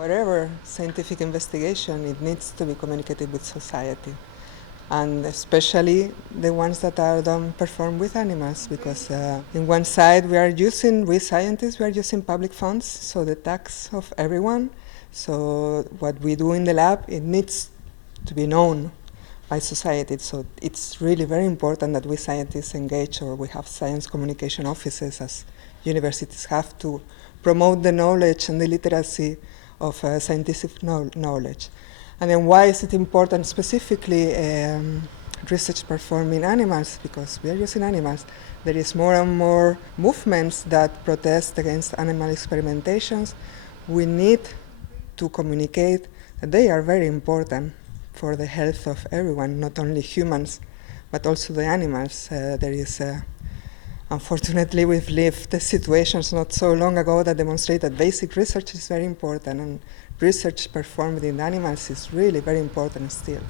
Whatever scientific investigation, it needs to be communicated with society, and especially the ones that are done performed with animals, because in one side we scientists, we are using public funds, so the tax of everyone. So what we do in the lab, it needs to be known by society. So it's really very important that we scientists engage, or we have science communication offices, as universities have, to promote the knowledge and the literacy of scientific knowledge. And then why is it important specifically research performed in animals? Because we are using animals. There is more and more movements that protest against animal experimentations. We need to communicate that they are very important for the health of everyone, not only humans, but also the animals. Unfortunately, we've lived the situations not so long ago that demonstrate that basic research is very important, and research performed in animals is really very important still.